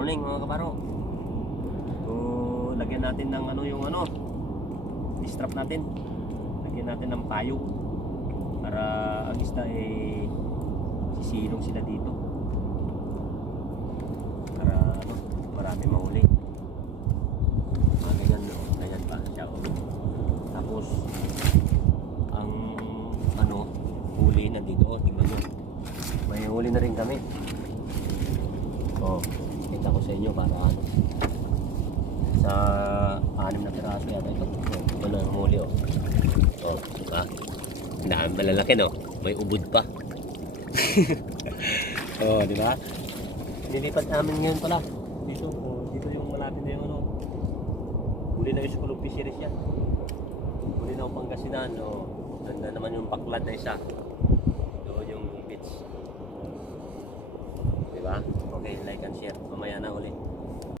morning mga kabaro. So, lagyan natin ng yung strap natin. Lagyan natin ng payo para ang isda sisilong sila dito. Para marami mahuli. Ganyan pa siya. Tapos ang huli nandito. Tingnan nyo. May huli na rin kami. Kita ko sa inyo para sa 6 na piraso yata ito. Ito na ang huli diba? Dami malalaki may ubod pa. Diba? Nilipat namin ngayon pala. Dito yung malapit na yung huli na yung School of Fisheries yan. Huli na yung Pangasinan. Ganda naman yung baklad na isa. Doon yung beach. Diba? Okay, like and